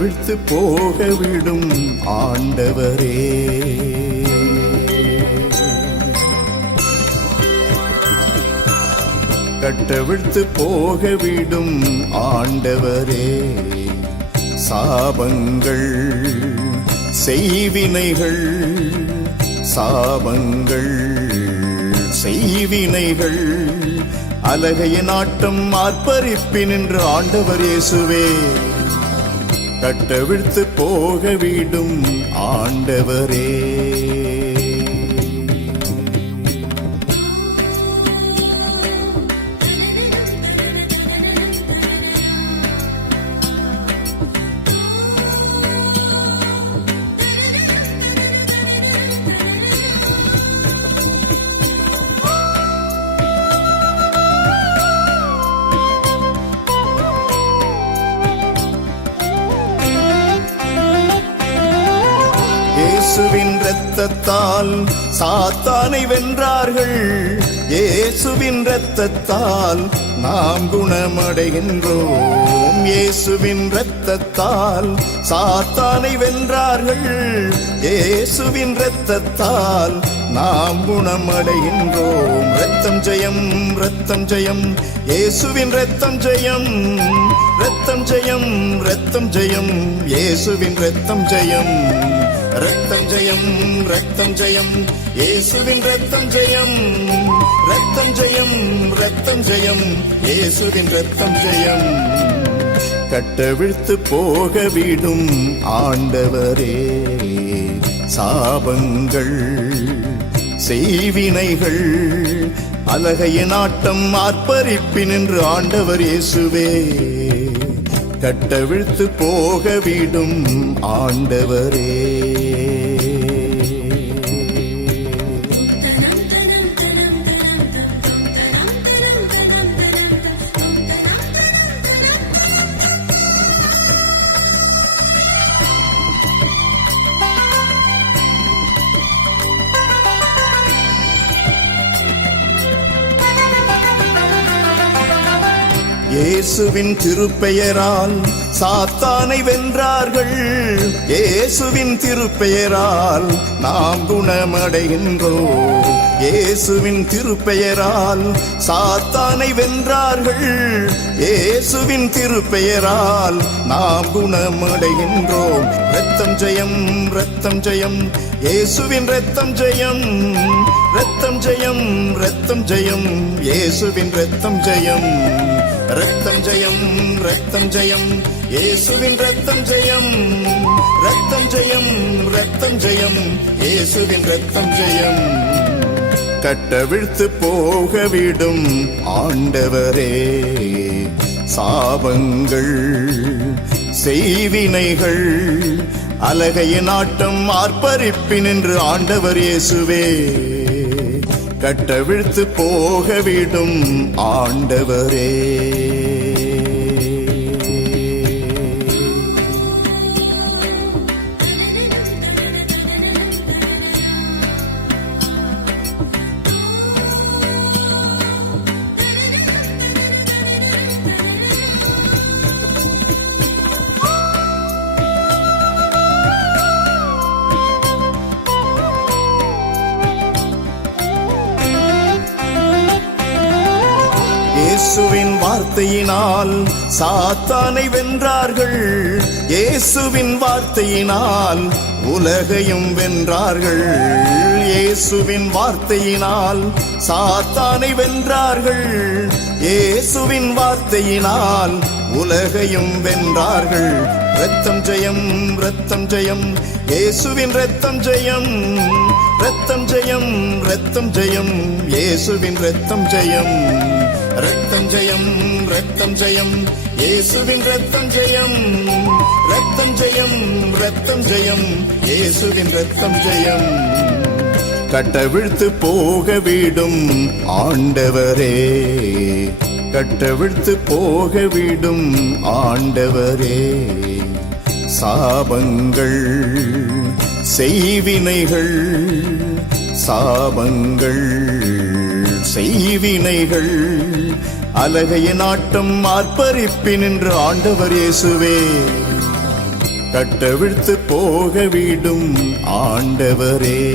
கட்டவிழ்த்து போகவிடும் ஆண்டவரே. கட்டவிழ்த்து போகவிடும் ஆண்டவரே. சாபங்கள் செய்வினைகள், சாபங்கள் செய்வினைகள், அலகைய நாட்டம் ஆர்ப்பரிப்பின் என்று ஆண்டவர் இயேசுவே. கட்டவிழ்த்து போகவிடும் ஆண்டவரே. இயேசுவின் இரத்தத்தால் சாத்தானை வென்றார்கள். இயேசுவின் இரத்தத்தால் நாம் குணமடைகின்றோம். இயேசுவின் இரத்தத்தால் சாத்தானை வென்றார்கள். இயேசுவின் இரத்தத்தால் நாம் குணமடைகின்றோம். இரத்தம் ஜெயம், இரத்தம் ஜெயம், இயேசுவின் இரத்தம் ஜெயம். இரத்தம் ஜெயம், இரத்தம் ஜெயம், இயேசுவின் இரத்தம் ஜெயம். இரத்தம் ஜெயம், இரத்தம் ஜெயம், இயேசுவின் இரத்தம் ஜெயம். இரத்தம் ஜெயம், இரத்தம் ஜெயம், இயேசுவின் இரத்தம் ஜெயம். கட்டவிழ்த்து போகவிடும் ஆண்டவரே. சாபங்கள் செய்வினைகள், அலகைய நாட்டம் ஆர்ப்பரிப்பின் என்று ஆண்டவர் இயேசுவே. கட்டவிழ்த்து போகவிடும் ஆண்டவரே. இயேசுவின் திருப்பெயரால் சாத்தானை வென்றார்கள். இயேசுவின் திருப்பெயரால் நாம் குணமடைகின்றோம். இயேசுவின் திருப்பெயரால் சாத்தானை வென்றார்கள். இயேசுவின் திருப்பெயரால் நாம் குணமடைகின்றோம். இரத்தம் ஜெயம், இரத்தம் ஜெயம், இயேசுவின் இரத்தம் ஜெயம். இரத்தம் ஜெயம், இரத்தம் ஜெயம், இயேசுவின் இரத்தம் ஜெயம். இரத்தம் ஜெயம், இரத்தம் ஜெயம், இயேசுவின் இரத்தம் ஜெயம். இரத்தம் ஜெயம், இரத்தம் ஜெயம், இயேசுவின் இரத்தம் ஜெயம். கட்டவிழ்த்து போகவிடும் ஆண்டவரே. சாபங்கள் செய்வினைகள், அலகைய நாட்டம் ஆர்ப்பரிப்பின் என்று ஆண்டவர் இயேசுவே. கட்டவிழ்த்து போகவிடும் ஆண்டவரே. இயேசுவின் வார்த்தையினால் சாத்தானை வென்றார்கள். இயேசுவின் வார்த்தையினால் உலகையும் வென்றார்கள். இயேசுவின் வார்த்தையினால் சாத்தானை வென்றார்கள். இயேசுவின் வார்த்தையினால் உலகையும் வென்றார்கள். இரத்தம் ஜெயம், இரத்தம் ஜெயம், இயேசுவின் இரத்தம் ஜெயம். இரத்தம் ஜெயம், இரத்தம் ஜெயம், இயேசுவின் இரத்தம் ஜெயம். இரத்தம் ஜெயம், இரத்தம் ஜெயம், இயேசுவின் இரத்தம் ஜெயம். இரத்தம் ஜெயம், இரத்தம் ஜெயம், இயேசுவின் இரத்தம் ஜெயம். கட்டவிழ்த்து போகவிடும் ஆண்டவரே. கட்டவிழ்த்து போகவிடும் ஆண்டவரே. சாபங்கள் செய்வினைகள், சாபங்கள் செய்வினைகள், அலகைய நாட்டம் ஆர்ப்பரிப்பின் என்று ஆண்டவர் இயேசுவே. கட்டவிழ்த்து போக விடும் ஆண்டவரே.